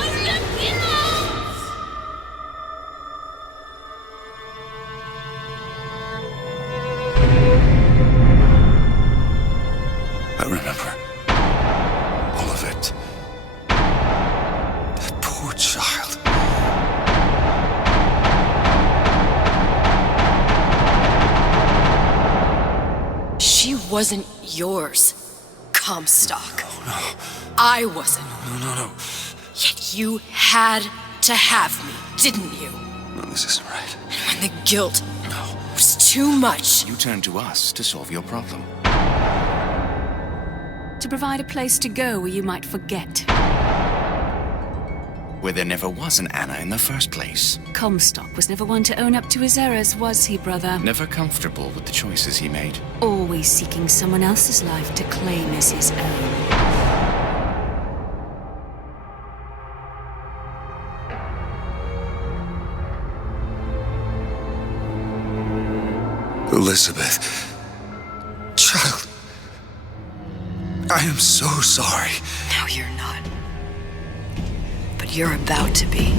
I remember all of it. That poor child. She wasn't yours, Comstock. No. I wasn't. No. Yet you had to have me, didn't you? No, this isn't right. And when the guilt was too much, You turned to us to solve your problem. To provide a place to go where you might forget. Where there never was an Anna in the first place. Comstock was never one to own up to his errors, was he, brother? Never comfortable with the choices he made. Always seeking someone else's life to claim as his own. Elizabeth. Child. I am so sorry. no, you're not. But You're about to be.